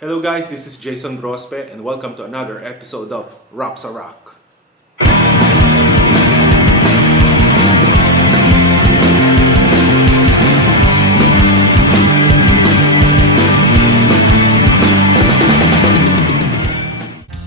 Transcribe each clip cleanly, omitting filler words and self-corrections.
Hello guys, this is Jason Grospe and welcome to another episode of RapsaRock.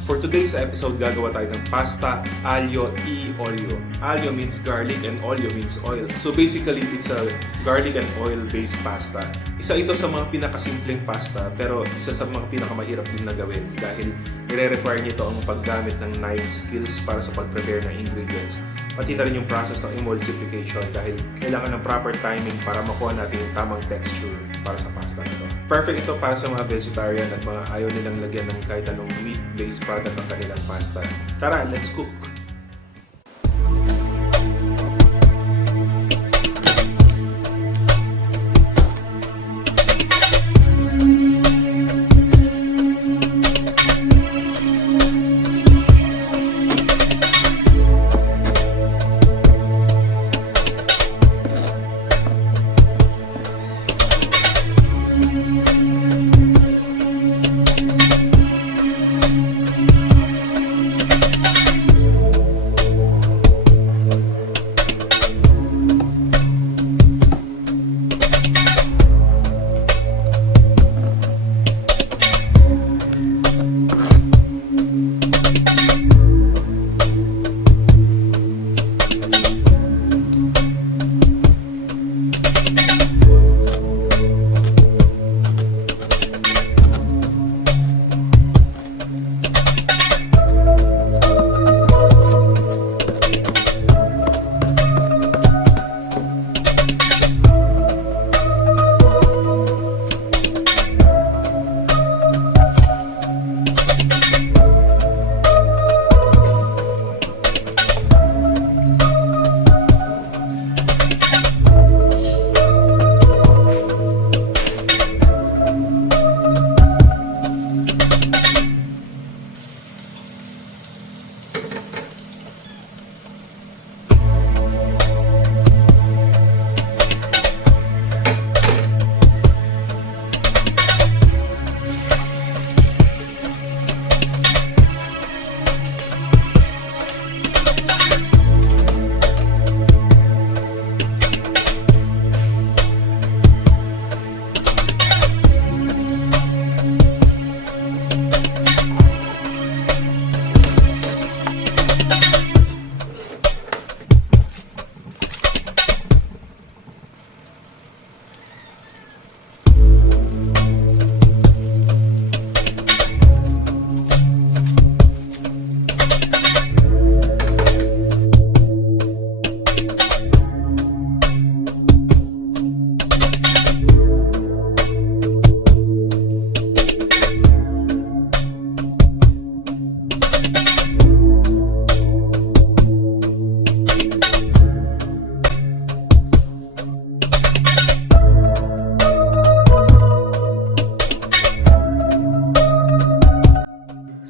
For today's episode, gagawa tayo ng pasta, aglio e olio. Aglio means garlic and olio means oil. So basically, it's a garlic and oil-based pasta. Isa ito sa mga pinakasimpleng pasta, pero isa sa mga pinakamahirap din na gawin dahil nire-require nito ang paggamit ng knife skills para sa pag-prepare ng ingredients. Pati na rin yung process ng emulsification dahil kailangan ng proper timing para makuha natin yung tamang texture para sa pasta nito. Perfect ito para sa mga vegetarian at mga ayaw nilang lagyan ng kahit anong meat-based product ng kanilang pasta. Tara, let's cook!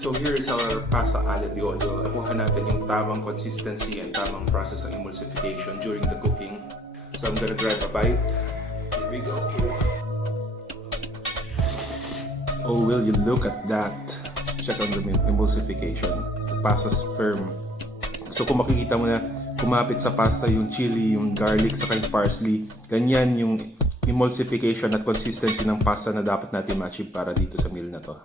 So here is our pasta aglio di olio. Nakuha natin yung tamang consistency and tamang process ng emulsification during the cooking. So I'm gonna grab a bite. Here we go. Oh, will you look at that? Check on the emulsification. The pasta's firm. So kung makikita mo na kumapit sa pasta yung chili, yung garlic, saka yung parsley, ganyan yung emulsification at consistency ng pasta na dapat natin ma-achieve para dito sa meal na to.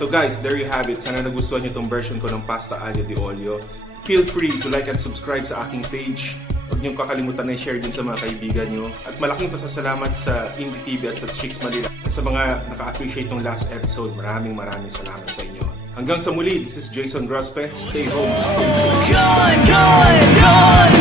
So guys, there you have it. Sana nagustuhan niyo itong version ko ng pasta aglio di olio. Feel free to like and subscribe sa aking page. Huwag niyong kakalimutan na i-share din sa mga kaibigan niyo. At malaking pasasalamat sa IndieTV at sa ChixxManila sa mga naka-appreciate ng last episode. Maraming salamat sa inyo. Hanggang sa muli, this is Jason Grospe. Stay home, stay safe.